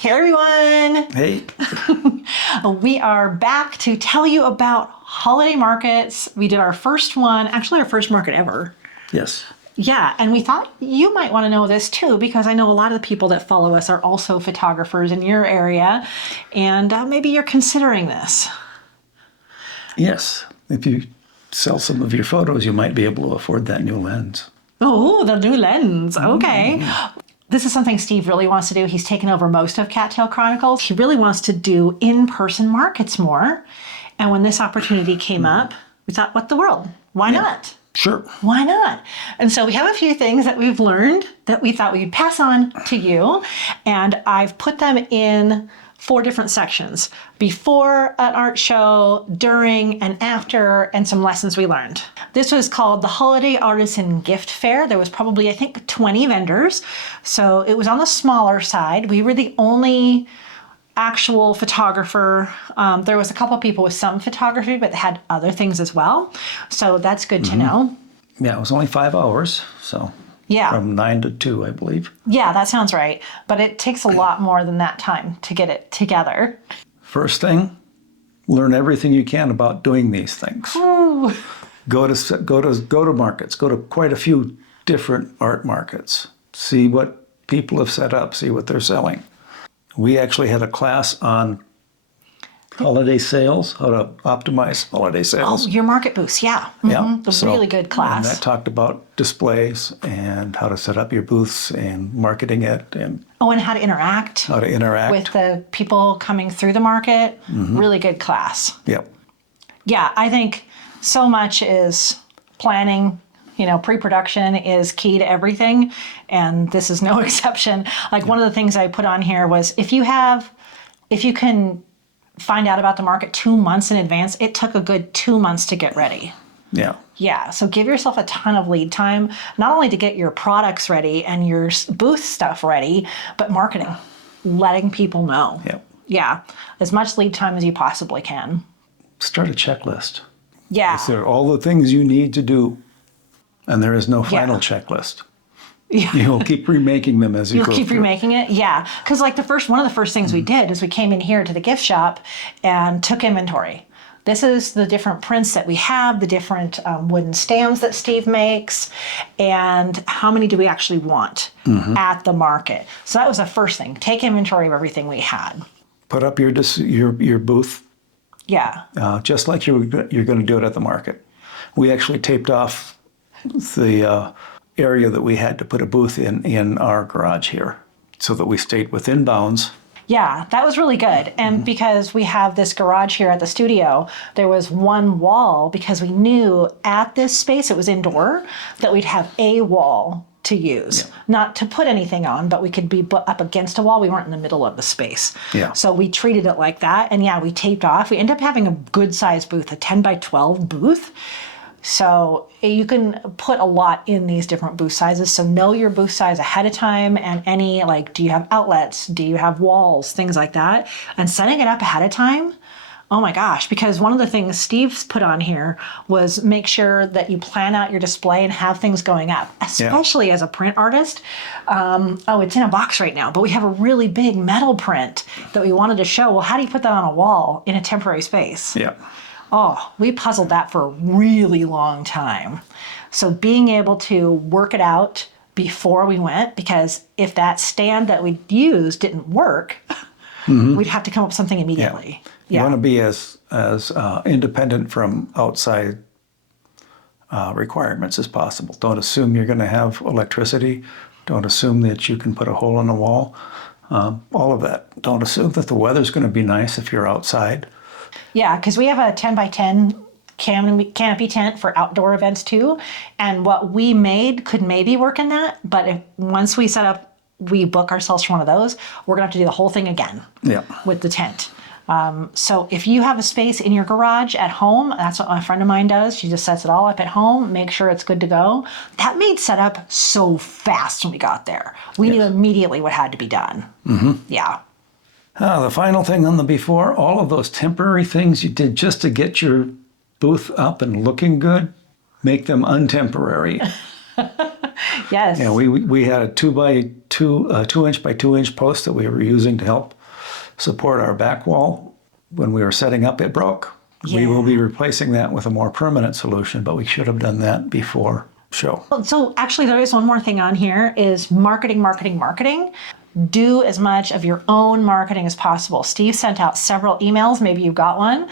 Hey everyone! Hey. We are back to tell you about holiday markets. We did our first one, actually our first market ever. Yes. Yeah, and we thought you might want to know this too, because I know a lot of the people that follow us are also photographers in your area, and maybe you're considering this. Yes. If you sell some of your photos, you might be able to afford that new lens. Oh, the new lens. Okay. This is something Steve really wants to do. He's taken over most of Cattail Chronicles. He really wants to do in-person markets more. And when this opportunity came up, we thought, what the world? Why not? Sure. Why not? And so we have a few things that we've learned that we thought we'd pass on to you. And I've put them in 4 different sections: before an art show, during and after, and some lessons we learned. This was called the Holiday Artisan Gift Fair. There was probably, I think, 20 vendors. So it was on the smaller side. We were the only actual photographer. There was a couple of people with some photography, but they had other things as well. So that's good to know. Yeah, it was only 5 hours, so Yeah. from 9 to 2, I believe. Yeah, that sounds right. But it takes a lot more than that time to get it together. First thing, learn everything you can about doing these things. Ooh. Go to markets. Go to quite a few different art markets. See what people have set up. See what they're selling. We actually had a class on holiday sales, how to optimize holiday sales. Oh, your market booths, yeah. Yeah, A really good class. And that talked about displays and how to set up your booths and marketing it and Oh, and how to interact with the people coming through the market. Really good class. Yep. Yeah, I think so much is planning. Pre-production is key to everything, and this is no exception. Like one of the things I put on here was if you can find out about the market 2 months in advance, it took a good 2 months to get ready. Yeah. Yeah, so give yourself a ton of lead time, not only to get your products ready and your booth stuff ready, but marketing, letting people know. Yep. Yeah, as much lead time as you possibly can. Start a checklist. Yeah. These are all the things you need to do, and there is no final checklist. Yeah. You'll keep remaking them as you go You'll keep through. remaking it? Yeah. Because like one of the first things we did is we came in here to the gift shop and took inventory. This is the different prints that we have, the different wooden stands that Steve makes, and how many do we actually want at the market. So that was the first thing. Take inventory of everything we had. Put up your booth Yeah. just like you're going to do it at the market. We actually taped off the area that we had to put a booth in our garage here so that we stayed within bounds. Yeah, that was really good. And because we have this garage here at the studio, there was one wall because we knew at this space, it was indoor, that we'd have a wall to use. Yeah. Not to put anything on, but we could be up against a wall. We weren't in the middle of the space. Yeah. So we treated it like that. And yeah, we taped off. We ended up having a good sized booth, a 10 by 12 booth. So you can put a lot in these different booth sizes. So know your booth size ahead of time, and do you have outlets? Do you have walls? Things like that. And setting it up ahead of time. Oh my gosh, because one of the things Steve's put on here was make sure that you plan out your display and have things going up, especially as a print artist. It's in a box right now, but we have a really big metal print that we wanted to show. Well, how do you put that on a wall in a temporary space? Yeah. Oh, we puzzled that for a really long time. So being able to work it out before we went, because if that stand that we used didn't work, we'd have to come up with something immediately. Yeah. You want to be as independent from outside requirements as possible. Don't assume you're going to have electricity. Don't assume that you can put a hole in the wall. All of that. Don't assume that the weather's going to be nice if you're outside. Yeah, because we have a 10 by 10 canopy tent for outdoor events too. And what we made could maybe work in that. But once we set up, we book ourselves for one of those, we're going to have to do the whole thing again with the tent. So if you have a space in your garage at home, that's what a friend of mine does. She just sets it all up at home, make sure it's good to go. That made setup so fast when we got there. We knew immediately what had to be done. Yeah. The final thing on the before, all of those temporary things you did just to get your booth up and looking good, make them untemporary. Yes. Yeah, we had a 2-inch by 2-inch post that we were using to help support our back wall. When we were setting up, it broke. We will be replacing that with a more permanent solution, but we should have done that before show. So actually, there is one more thing on here is marketing, marketing, marketing. Do as much of your own marketing as possible. Steve sent out several emails. Maybe you got one.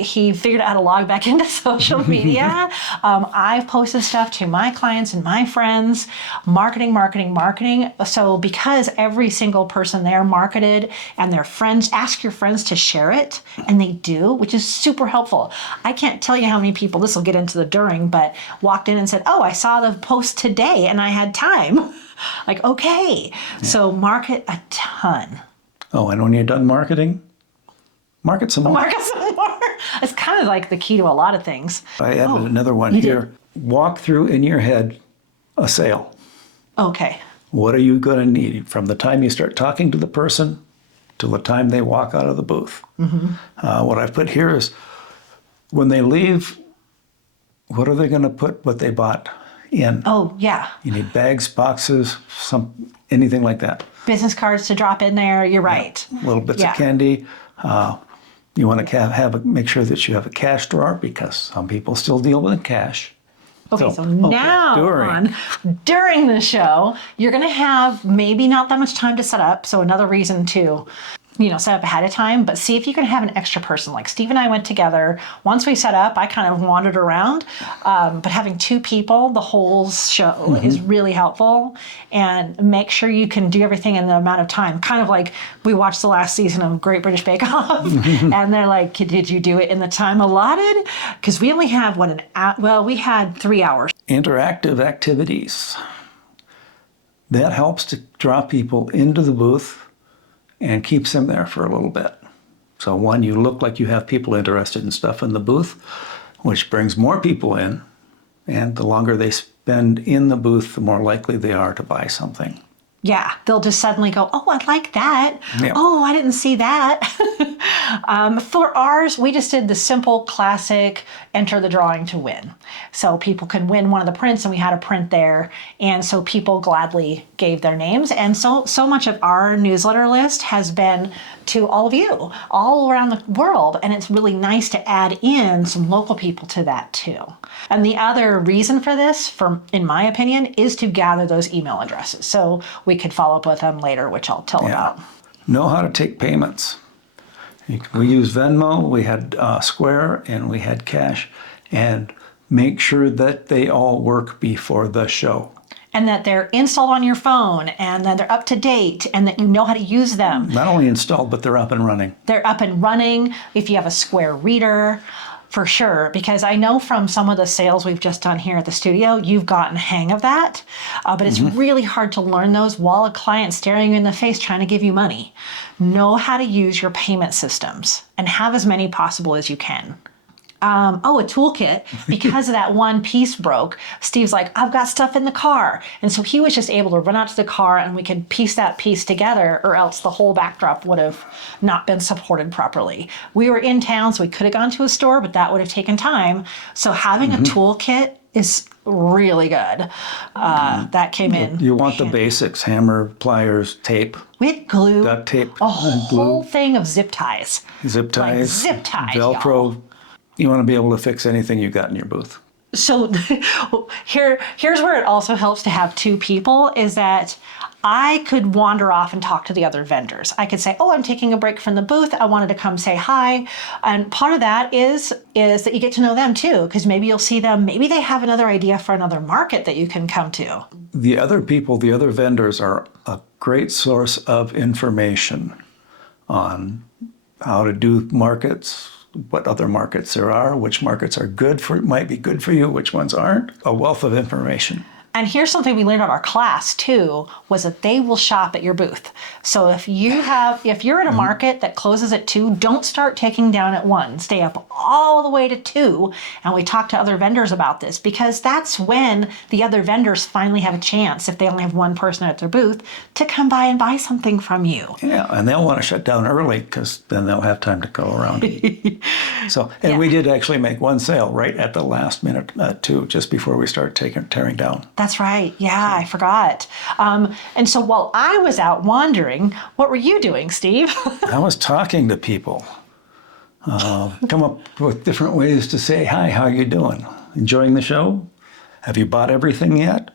He figured out how to log back into social media. I've posted stuff to my clients and my friends. Marketing, marketing, marketing. So because every single person there marketed and their friends, ask your friends to share it, and they do, which is super helpful. I can't tell you how many people, this will get into the during, but walked in and said, oh, I saw the post today and I had time. Like, okay, so market a ton. Oh, and when you're done marketing, market some more. Market some more. It's kind of like the key to a lot of things. I added another one here. Walk through in your head a sale. Okay. What are you going to need from the time you start talking to the person till the time they walk out of the booth? What I've put here is when they leave, what are they going to put what they bought in? Oh, yeah. You need bags, boxes, anything like that. Business cards to drop in there. You're right. Little bits of candy. You want to make sure that you have a cash drawer because some people still deal with cash. Okay, so now during the show, you're going to have maybe not that much time to set up. So another reason to set up ahead of time, but see if you can have an extra person. Like Steve and I went together. Once we set up, I kind of wandered around, but having 2 people the whole show is really helpful. And make sure you can do everything in the amount of time. Kind of like we watched the last season of Great British Bake Off, and they're like, did you do it in the time allotted? Because we only have, we had 3 hours. Interactive activities. That helps to draw people into the booth and keeps them there for a little bit. So one, you look like you have people interested in stuff in the booth, which brings more people in. And the longer they spend in the booth, the more likely they are to buy something. Yeah, they'll just suddenly go, oh, I like that. Yeah. Oh, I didn't see that. For ours, we just did the simple, classic, enter the drawing to win. So people can win one of the prints, and we had a print there. And so people gladly gave their names. And so much of our newsletter list has been to all of you, all around the world. And it's really nice to add in some local people to that too. And the other reason for this, in my opinion, is to gather those email addresses. So we could follow up with them later, which I'll tell about. Know how to take payments. We use Venmo, we had Square, and we had Cash. And make sure that they all work before the show. And that they're installed on your phone, and that they're up to date, and that you know how to use them. Not only installed, but they're up and running. They're up and running. If you have a Square reader, for sure, because I know from some of the sales we've just done here at the studio, you've gotten a hang of that. But it's really hard to learn those while a client's staring you in the face trying to give you money. Know how to use your payment systems and have as many possible as you can. A toolkit, because of that one piece broke. Steve's like, I've got stuff in the car. And so he was just able to run out to the car and we could piece that piece together, or else the whole backdrop would have not been supported properly. We were in town, so we could have gone to a store, but that would have taken time. So having a toolkit is really good. That came in. You want the basics: hammer, pliers, tape. We had glue. Duct tape. A whole thing of zip ties. Zip ties. Like zip ties, Velcro. y'all. You want to be able to fix anything you got in your booth. So here's where it also helps to have 2 people, is that I could wander off and talk to the other vendors. I could say, oh, I'm taking a break from the booth. I wanted to come say hi. And part of that is that you get to know them too, because maybe you'll see them. Maybe they have another idea for another market that you can come to. The other people, the other vendors are a great source of information on how to do markets, what other markets there are, which markets are might be good for you, which ones aren't. A wealth of information. And here's something we learned at our class too, was that they will shop at your booth. So if you're in a market that closes at 2, don't start taking down at 1. Stay up all the way to 2. And we talked to other vendors about this, because that's when the other vendors finally have a chance, if they only have 1 person at their booth, to come by and buy something from you. Yeah, and they'll want to shut down early, because then they'll have time to go around. We did actually make 1 sale right at the last minute too, just before we start tearing down. That's right. Yeah, I forgot. And so while I was out wandering, what were you doing, Steve? I was talking to people. Come up with different ways to say, hi, how you doing? Enjoying the show? Have you bought everything yet?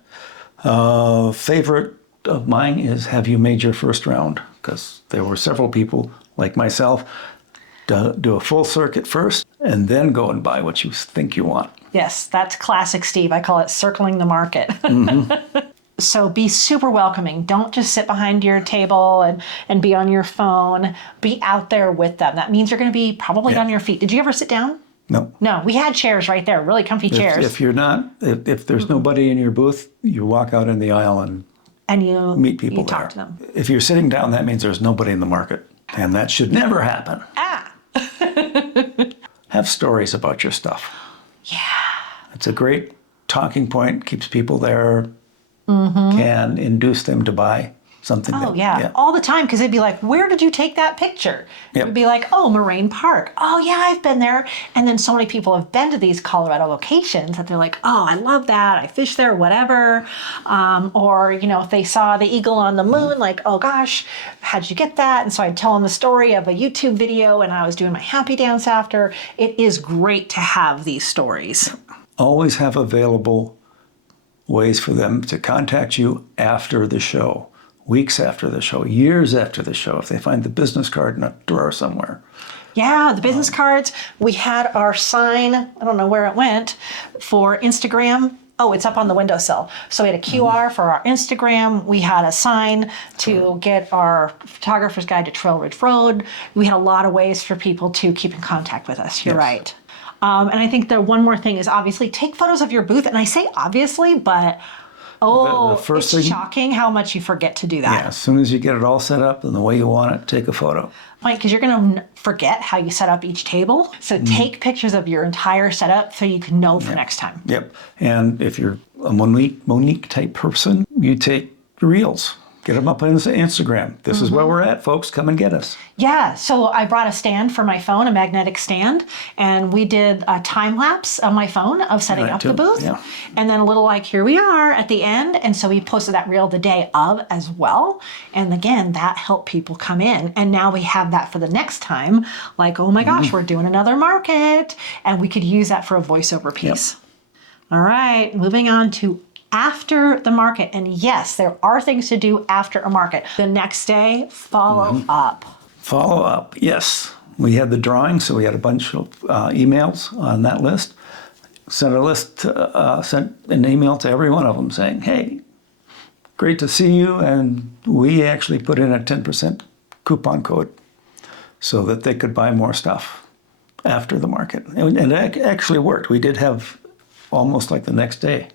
Favorite of mine is, have you made your first round? Because there were several people like myself do a full circuit first and then go and buy what you think you want. Yes, that's classic Steve. I call it circling the market. So be super welcoming. Don't just sit behind your table and be on your phone. Be out there with them. That means you're going to be probably on your feet. Did you ever sit down? No. No, we had chairs right there, really comfy chairs. If you're not, if there's nobody in your booth, you walk out in the aisle and you meet people you there. talk to them. If you're sitting down, that means there's nobody in the market. And that should never happen. Have stories about your stuff. Yeah. It's a great talking point, keeps people there, can induce them to buy something. Oh, yeah, all the time, because they'd be like, where did you take that picture? Yep. We'd be like, oh, Moraine Park. Oh, yeah, I've been there. And then so many people have been to these Colorado locations that they're like, oh, I love that. I fished there, whatever. Or, if they saw the eagle on the moon, like, oh, gosh, how'd you get that? And so I'd tell them the story of a YouTube video and I was doing my happy dance after. It is great to have these stories. Always have available ways for them to contact you after the show. Weeks after the show, years after the show, if they find the business card in a drawer somewhere. Yeah, the business cards. We had our sign, I don't know where it went, for Instagram. Oh, it's up on the windowsill. So we had a QR for our Instagram. We had a sign to get our photographer's guide to Trail Ridge Road. We had a lot of ways for people to keep in contact with us. You're right. And I think the one more thing is obviously take photos of your booth. And I say obviously, but the first it's shocking how much you forget to do that. Yeah, as soon as you get it all set up and the way you want it, take a photo. Right, because you're going to forget how you set up each table. So take pictures of your entire setup so you can know for next time. Yep. And if you're a Monique type person, you take reels. Get them up on Instagram. This is where we're at, folks. Come and get us. Yeah, so I brought a stand for my phone, a magnetic stand, and we did a time lapse on my phone of setting up the booth. Yeah. And then a little like, here we are at the end. And so we posted that reel the day of as well. And again, that helped people come in. And now we have that for the next time. Like, oh my gosh, we're doing another market. And we could use that for a voiceover piece. Yep. All right, moving on to after the market. And yes, there are things to do after a market. The next day, follow up. Follow up, yes. We had the drawing, so we had a bunch of emails on that list. Sent an email to every one of them saying, hey, great to see you. And we actually put in a 10% coupon code so that they could buy more stuff after the market. And it actually worked. We did have almost like the next day.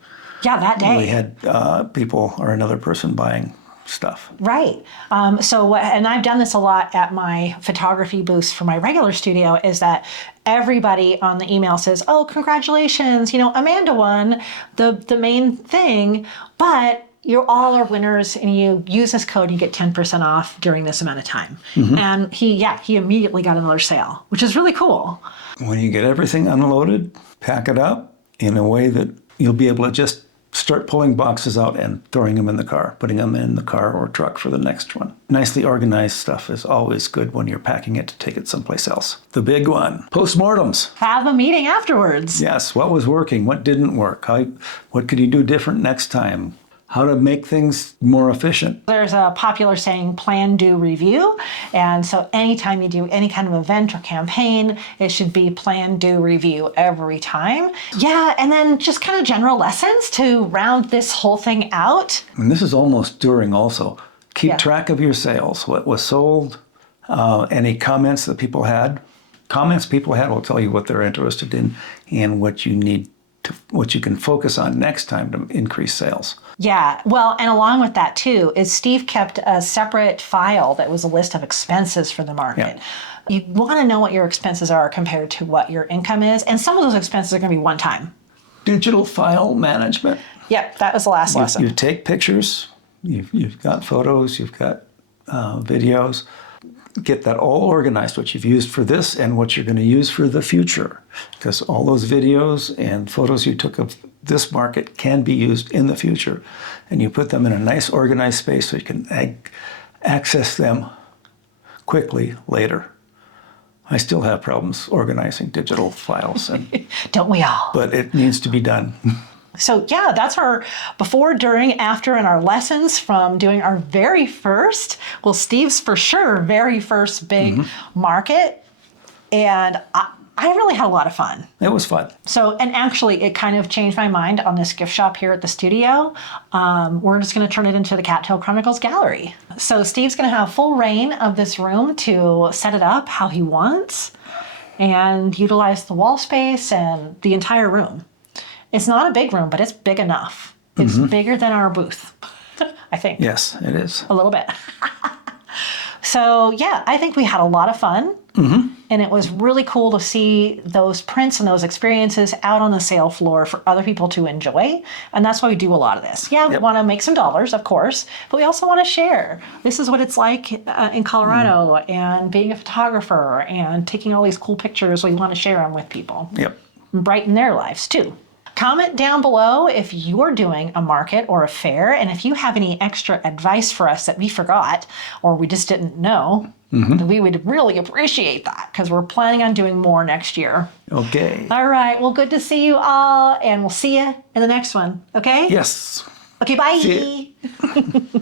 Yeah, that day. We had people or another person buying stuff. Right. And I've done this a lot at my photography booths for my regular studio, is that everybody on the email says, oh, congratulations, Amanda won the main thing, but you all are winners and you use this code, you get 10% off during this amount of time. And he immediately got another sale, which is really cool. When you get everything unloaded, pack it up in a way that you'll be able to just start pulling boxes out and throwing them in the car, putting them in the car or truck for the next one. Nicely organized stuff is always good when you're packing it to take it someplace else. The big one, postmortems. Have a meeting afterwards. Yes, what was working, what didn't work, what could you do different next time? How to make things more efficient. There's a popular saying, plan, do, review. And so anytime you do any kind of event or campaign, it should be plan, do, review every time. Yeah, and then just kind of general lessons to round this whole thing out. And this is almost during also. Keep track of your sales, what was sold, any comments that people had. Comments people had will tell you what they're interested in and what you can focus on next time to increase sales. Yeah, well, and along with that too, is Steve kept a separate file that was a list of expenses for the market. Yeah. You want to know what your expenses are compared to what your income is, and some of those expenses are going to be one time. Digital file management. Yep, that was the last lesson. You take pictures, you've got photos, you've got videos. get that all organized, what you've used for this and what you're going to use for the future. Because all those videos and photos you took of this market can be used in the future. And you put them in a nice organized space so you can access them quickly later. I still have problems organizing digital files, Don't we all? but it needs to be done. So yeah, that's our before, during, after, and our lessons from doing our very first, well, Steve's for sure, very first big market. And I really had a lot of fun. It was fun. So, and actually it kind of changed my mind on this gift shop here at the studio. We're just gonna turn it into the Cattail Chronicles gallery. So Steve's gonna have full reign of this room to set it up how he wants and utilize the wall space and the entire room. It's not a big room, but it's big enough. It's bigger than our booth, I think. Yes, it is. A little bit. So yeah, I think we had a lot of fun. And it was really cool to see those prints and those experiences out on the sale floor for other people to enjoy. And that's why we do a lot of this. Yeah, we want to make some dollars, of course, but we also want to share. This is what it's like in Colorado and being a photographer and taking all these cool pictures. We want to share them with people. Yep. And brighten their lives too. Comment down below if you're doing a market or a fair, and if you have any extra advice for us that we forgot or we just didn't know, we would really appreciate that because we're planning on doing more next year. Okay. All right. Well, good to see you all, and we'll see you in the next one. Okay? Yes. Okay, bye. See ya.